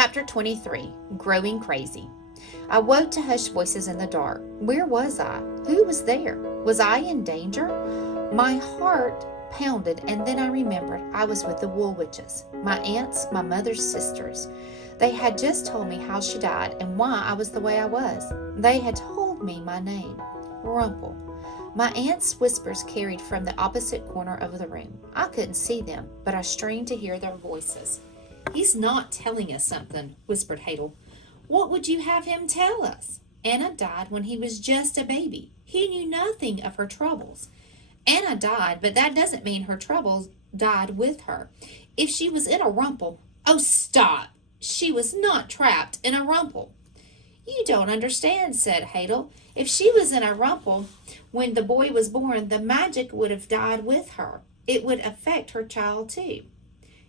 Chapter 23, Growing Crazy. I woke to hushed voices in the dark. Where was I? Who was there? Was I in danger? My heart pounded, and then I remembered I was with the Woolwitches, my aunts, my mother's sisters. They had just told me how she died and why I was the way I was. They had told me my name, Rumple. My aunt's whispers carried from the opposite corner of the room. I couldn't see them, but I strained to hear their voices. "He's not telling us something," whispered Hadel. "What would you have him tell us? Anna died when he was just a baby. He knew nothing of her troubles. Anna died, but that doesn't mean her troubles died with her. If she was in a rumple—" "Oh, stop! She was not trapped in a rumple." "You don't understand," said Hadel. "If she was in a rumple when the boy was born, the magic would have died with her. It would affect her child, too."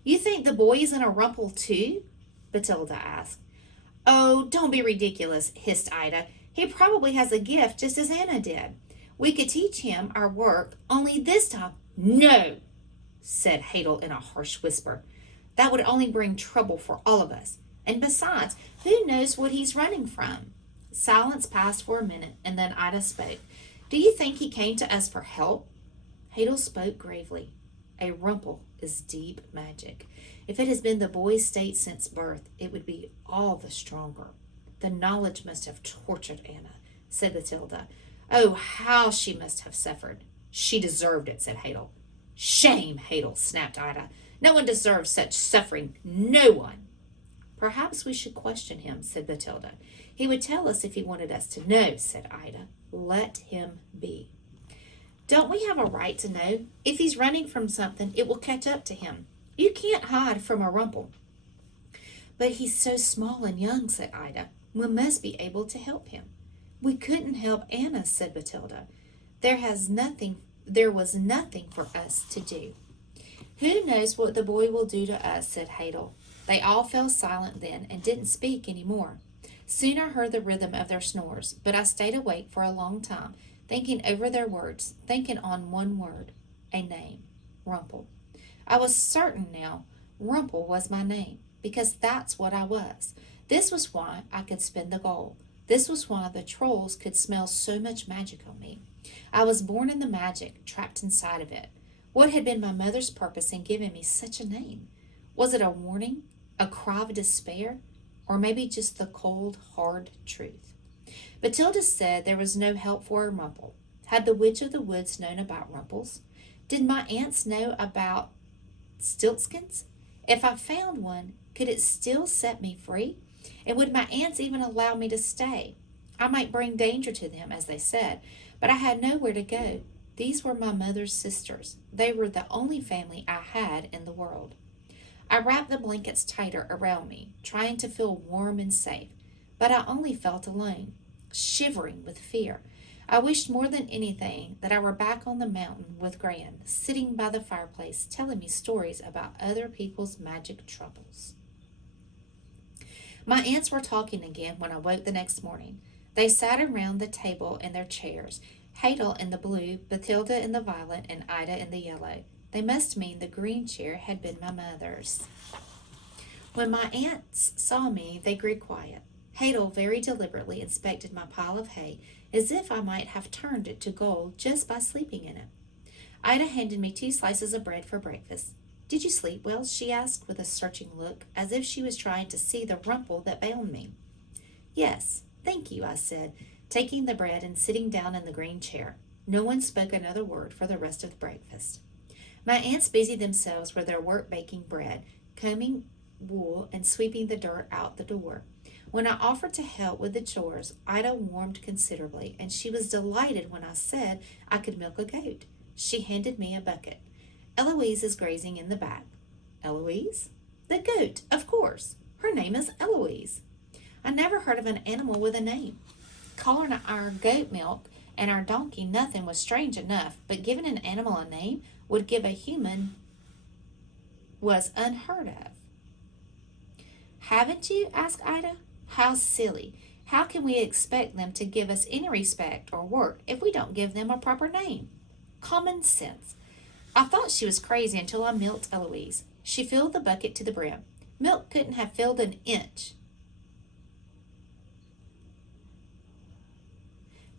"You think the boy is in a rumple, too?" Bathilda asked. "Oh, don't be ridiculous," hissed Ida. "He probably has a gift just as Anna did. We could teach him our work, only this time—" "No," said Hadel in a harsh whisper. "That would only bring trouble for all of us. And besides, who knows what he's running from?" Silence passed for a minute, and then Ida spoke. "Do you think he came to us for help?" Hadel spoke gravely. "A rumple is deep magic. If it has been the boy's state since birth, it would be all the stronger. The knowledge must have tortured Anna," said Bathilda. "Oh, how she must have suffered." "She deserved it," said Hadel. "Shame, Hadel," snapped Ida. "No one deserves such suffering. No one." "Perhaps we should question him," said Bathilda. "He would tell us if he wanted us to know," said Ida. "Let him be." "Don't we have a right to know? If he's running from something, it will catch up to him. You can't hide from a rumple." "But he's so small and young," said Ida. "We must be able to help him." "We couldn't help Anna," said Bathilda. There was nothing for us to do." "Who knows what the boy will do to us," said Hadel. They all fell silent then and didn't speak any more. Soon I heard the rhythm of their snores, but I stayed awake for a long time, thinking over their words, thinking on one word, a name, Rumple. I was certain now Rumple was my name, because that's what I was. This was why I could spin the gold. This was why the trolls could smell so much magic on me. I was born in the magic, trapped inside of it. What had been my mother's purpose in giving me such a name? Was it a warning, a cry of despair, or maybe just the cold, hard truth? Bathilda said there was no help for a rumple. Had the witch of the woods known about rumples? Did my aunts know about stiltskins? If I found one, could it still set me free? And would my aunts even allow me to stay? I might bring danger to them, as they said, but I had nowhere to go. These were my mother's sisters. They were the only family I had in the world. I wrapped the blankets tighter around me, trying to feel warm and safe, but I only felt alone, shivering with fear. I wished more than anything that I were back on the mountain with Gran, sitting by the fireplace, telling me stories about other people's magic troubles. My aunts were talking again when I woke the next morning. They sat around the table in their chairs, Hadel in the blue, Bathilda in the violet, and Ida in the yellow. They must mean the green chair had been my mother's. When my aunts saw me, they grew quiet. Hadel very deliberately inspected my pile of hay, as if I might have turned it to gold just by sleeping in it. Ida handed me 2 slices of bread for breakfast. "Did you sleep well?" she asked with a searching look, as if she was trying to see the rumple that bound me. "Yes, thank you," I said, taking the bread and sitting down in the green chair. No one spoke another word for the rest of the breakfast. My aunts busied themselves with their work baking bread, combing wool, and sweeping the dirt out the door. When I offered to help with the chores, Ida warmed considerably, and she was delighted when I said I could milk a goat. She handed me a bucket. "Eloise is grazing in the back." "Eloise?" "The goat, of course. Her name is Eloise." I never heard of an animal with a name. Calling our goat milk and our donkey nothing was strange enough, but giving an animal a name would give a human was unheard of. "Haven't you?" asked Ida. "How silly. How can we expect them to give us any respect or work if we don't give them a proper name? Common sense." I thought she was crazy until I milked Eloise. She filled the bucket to the brim. Milk couldn't have filled an inch.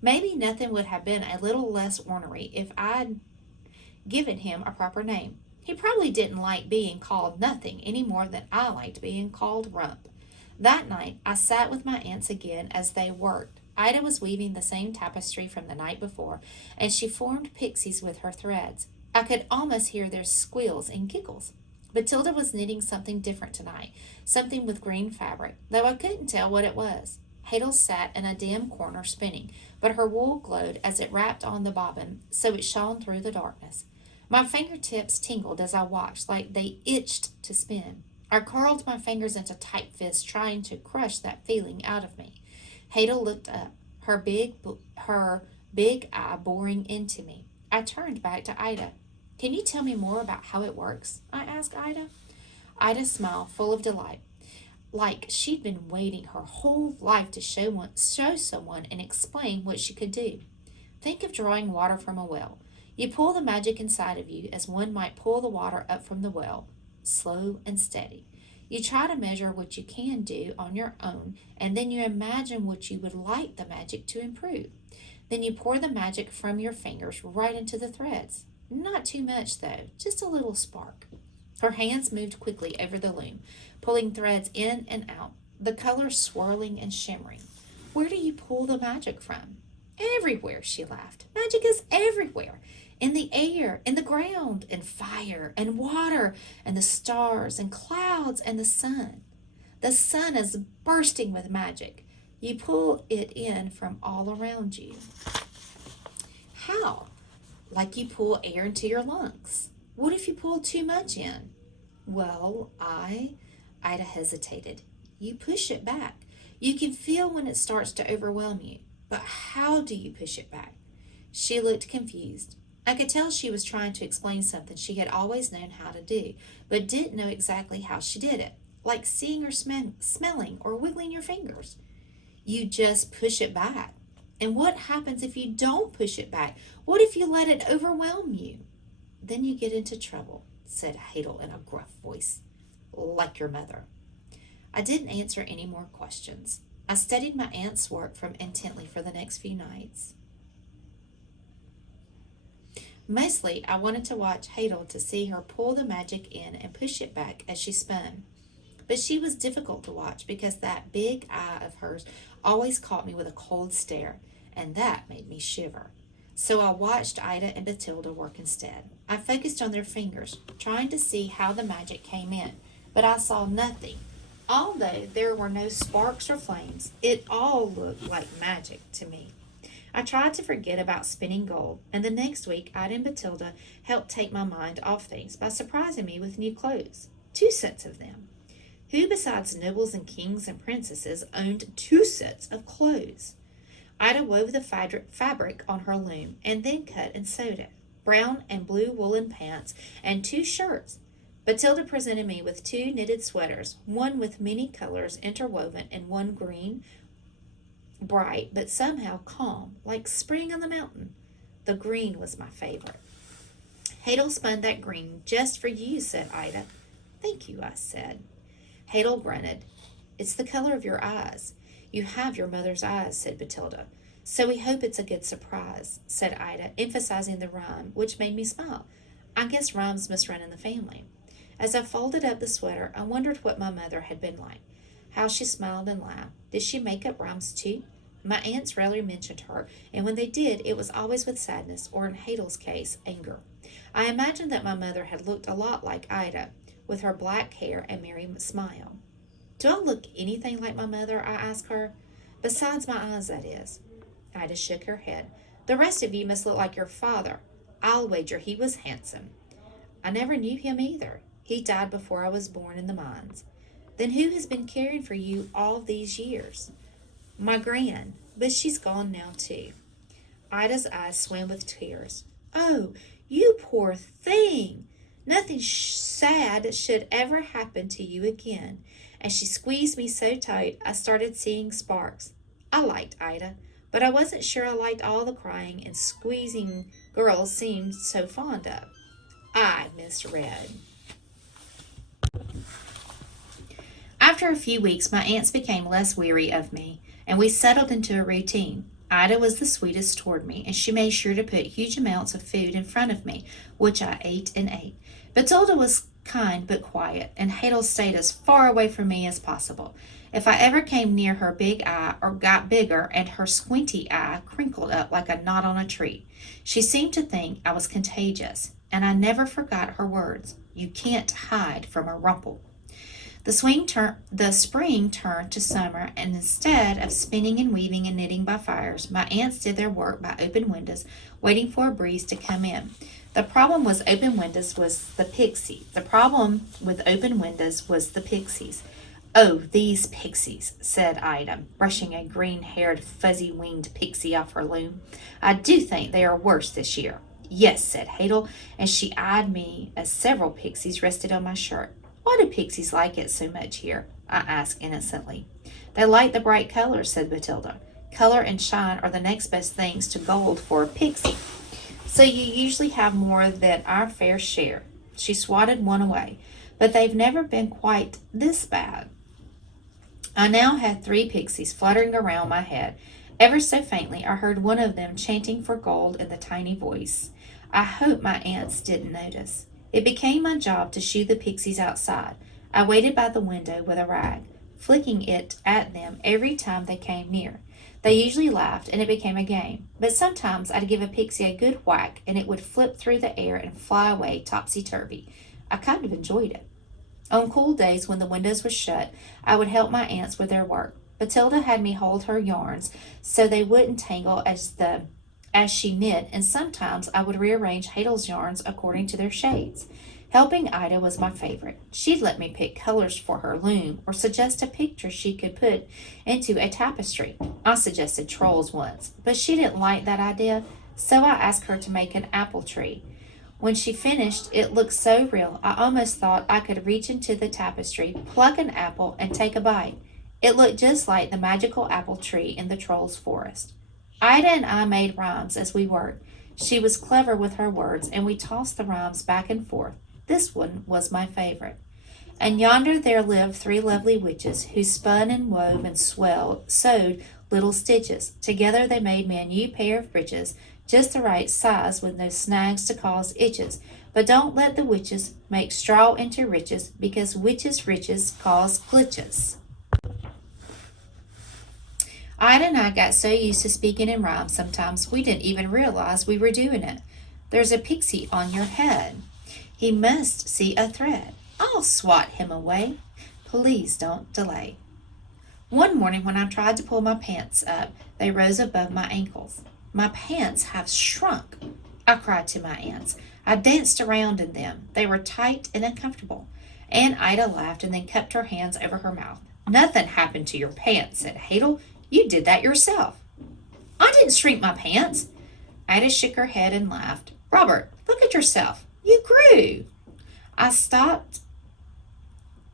Maybe nothing would have been a little less ornery if I'd given him a proper name. He probably didn't like being called nothing any more than I liked being called Rump. That night I sat with my aunts again as they worked. Ida was weaving the same tapestry from the night before, and she formed pixies with her threads. I could almost hear their squeals and giggles. Matilda was knitting something different tonight, something with green fabric, though I couldn't tell what it was. Hadel sat in a dim corner spinning, but her wool glowed as it wrapped on the bobbin, so it shone through the darkness. My fingertips tingled as I watched, like they itched to spin. I curled my fingers into tight fists, trying to crush that feeling out of me. Hadel looked up, her big eye boring into me. I turned back to Ida. Can you tell me more about how it works? I asked Ida. Ida smiled, full of delight, like she'd been waiting her whole life to show someone and explain what she could do. Think of drawing water from a well. You pull the magic inside of you as one might pull the water up from the well, slow and steady. You try to measure what you can do on your own, and then you imagine what you would like the magic to improve. Then you pour the magic from your fingers right into the threads. Not too much, though, just a little spark. Her hands moved quickly over the loom, pulling threads in and out, the colors swirling and shimmering. Where do you pull the magic from? Everywhere, she laughed. Magic is everywhere. In the air, in the ground, in fire, and water, and the stars, and clouds, and the sun. The sun is bursting with magic. You pull it in from all around you. How? Like you pull air into your lungs. What if you pull too much in? Well, Ida hesitated. You push it back. You can feel when it starts to overwhelm you. But how do you push it back? She looked confused. I could tell she was trying to explain something she had always known how to do, but didn't know exactly how she did it, like seeing or smelling or wiggling your fingers. You just push it back. And what happens if you don't push it back? What if you let it overwhelm you? Then you get into trouble, said Hadel in a gruff voice, like your mother. I didn't answer any more questions. I studied my aunt's work intently for the next few nights. Mostly, I wanted to watch Hadel to see her pull the magic in and push it back as she spun. But she was difficult to watch because that big eye of hers always caught me with a cold stare, and that made me shiver. So I watched Ida and Matilda work instead. I focused on their fingers, trying to see how the magic came in, but I saw nothing. Although there were no sparks or flames, it all looked like magic to me. I tried to forget about spinning gold, and the next week Ida and Matilda helped take my mind off things by surprising me with new clothes. 2 sets of them. Who besides nobles and kings and princesses owned 2 sets of clothes? Ida wove the fabric on her loom and then cut and sewed it. Brown and blue woolen pants and 2 shirts. Matilda presented me with 2 knitted sweaters, one with many colors interwoven and one green, bright but somehow calm, like spring on the mountain. The green was my favorite. Hadel spun that green just for you, said Ida. Thank you, I said. Hadel grunted. It's the color of your eyes. You have your mother's eyes, said Matilda. So we hope it's a good surprise, said Ida, emphasizing the rhyme, which made me smile. I guess rhymes must run in the family. As I folded up the sweater, I wondered what my mother had been like, how she smiled and laughed. Did she make up rhymes too? My aunts rarely mentioned her, and when they did, it was always with sadness, or in Hadel's case, anger. I imagined that my mother had looked a lot like Ida, with her black hair and merry smile. Do I look anything like my mother? I asked her. Besides my eyes, that is. Ida shook her head. The rest of you must look like your father. I'll wager he was handsome. I never knew him either. He died before I was born in the mines. Then who has been caring for you all these years? My gran, but she's gone now too. Ida's eyes swam with tears. Oh, you poor thing! Nothing sad should ever happen to you again. And she squeezed me so tight I started seeing sparks. I liked Ida, but I wasn't sure I liked all the crying and squeezing girls seemed so fond of. I misread. After a few weeks, my aunts became less weary of me, and we settled into a routine. Ida was the sweetest toward me, and she made sure to put huge amounts of food in front of me, which I ate and ate. Batilda was kind but quiet, and Hadel stayed as far away from me as possible. If I ever came near her big eye or got bigger and her squinty eye crinkled up like a knot on a tree, she seemed to think I was contagious, and I never forgot her words, "You can't hide from a rumple." The spring turned to summer, and instead of spinning and weaving and knitting by fires, my aunts did their work by open windows, waiting for a breeze to come in. The problem with open windows was the pixies. "Oh, these pixies," said Ida, brushing a green-haired, fuzzy-winged pixie off her loom. "I do think they are worse this year." "Yes," said Hadel, and she eyed me as several pixies rested on my shirt. "Why do pixies like it so much here?" I asked innocently. "They like the bright colors," said Batilda. "Color and shine are the next best things to gold for a pixie. So you usually have more than our fair share." She swatted one away. "But they've never been quite this bad." I now had 3 pixies fluttering around my head. Ever so faintly, I heard one of them chanting for gold in the tiny voice. I hope my aunts didn't notice. It became my job to shoo the pixies outside. I waited by the window with a rag, flicking it at them every time they came near. They usually laughed, and it became a game. But sometimes I'd give a pixie a good whack, and it would flip through the air and fly away topsy-turvy. I kind of enjoyed it. On cool days when the windows were shut, I would help my aunts with their work. Batilda had me hold her yarns so they wouldn't tangle as she knit, and sometimes I would rearrange Hadel's yarns according to their shades. Helping Ida was my favorite. She'd let me pick colors for her loom or suggest a picture she could put into a tapestry. I suggested trolls once, but she didn't like that idea, so I asked her to make an apple tree. When she finished, it looked so real, I almost thought I could reach into the tapestry, pluck an apple, and take a bite. It looked just like the magical apple tree in the troll's forest. Ida and I made rhymes as we worked. She was clever with her words, and we tossed the rhymes back and forth. This one was my favorite. "And yonder there lived 3 lovely witches, who spun and wove and sewed little stitches. Together they made me a new pair of breeches, just the right size with no snags to cause itches. But don't let the witches make straw into riches, because witches' riches cause glitches." Ida and I got so used to speaking in rhymes sometimes we didn't even realize we were doing it. "There's a pixie on your head. He must see a thread. I'll swat him away. Please don't delay." One morning when I tried to pull my pants up, they rose above my ankles. "My pants have shrunk," I cried to my aunts. I danced around in them. They were tight and uncomfortable. Aunt Ida laughed and then cupped her hands over her mouth. "Nothing happened to your pants," said Hadel. "You did that yourself." "I didn't shrink my pants." Ida shook her head and laughed. "Robert, look at yourself. You grew." I stopped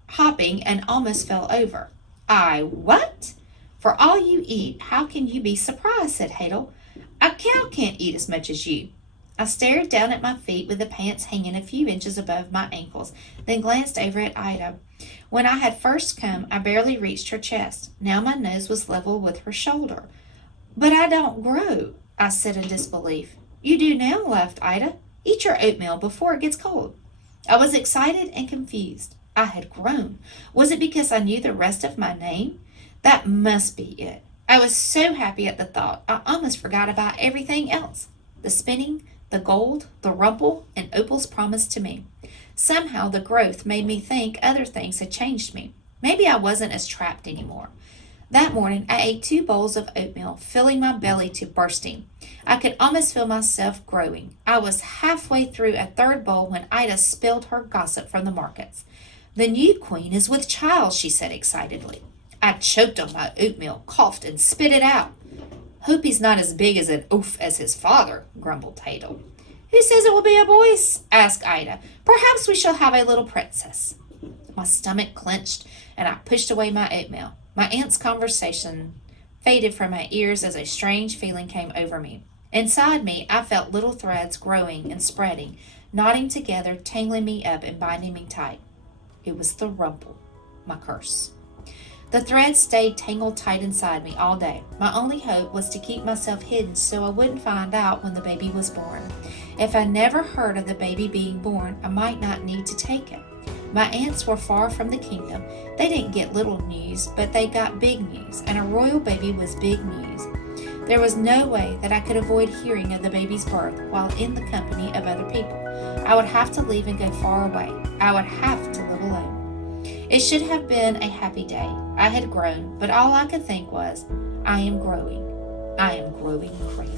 hopping and almost fell over. "I what?" "For all you eat, how can you be surprised?" said Hadel. "A cow can't eat as much as you." I stared down at my feet with the pants hanging a few inches above my ankles, then glanced over at Ida. When I had first come, I barely reached her chest. Now my nose was level with her shoulder. "But I don't grow," I said in disbelief. "You do now," laughed Ida. "Eat your oatmeal before it gets cold." I was excited and confused. I had grown. Was it because I knew the rest of my name? That must be it. I was so happy at the thought, I almost forgot about everything else. The spinning, the gold, the rumple, and Opal's promise to me. Somehow the growth made me think other things had changed me. Maybe I wasn't as trapped anymore. That morning I ate 2 bowls of oatmeal, filling my belly to bursting. I could almost feel myself growing. I was halfway through a 3rd bowl when Ida spilled her gossip from the markets. "The new queen is with child," she said excitedly. I choked on my oatmeal, coughed, and spit it out. "Hope he's not as big as an oaf as his father," grumbled Hadel. "Who says it will be a boy?" asked Ida. "Perhaps we shall have a little princess." My stomach clenched, and I pushed away my oatmeal. My aunt's conversation faded from my ears as a strange feeling came over me. Inside me, I felt little threads growing and spreading, knotting together, tangling me up and binding me tight. It was the rumple, my curse. The thread stayed tangled tight inside me all day. My only hope was to keep myself hidden so I wouldn't find out when the baby was born. If I never heard of the baby being born, I might not need to take it. My aunts were far from the kingdom. They didn't get little news, but they got big news, and a royal baby was big news. There was no way that I could avoid hearing of the baby's birth while in the company of other people. I would have to leave and go far away. I would have to live alone. It should have been a happy day. I had grown, but all I could think was, I am growing. I am growing crazy.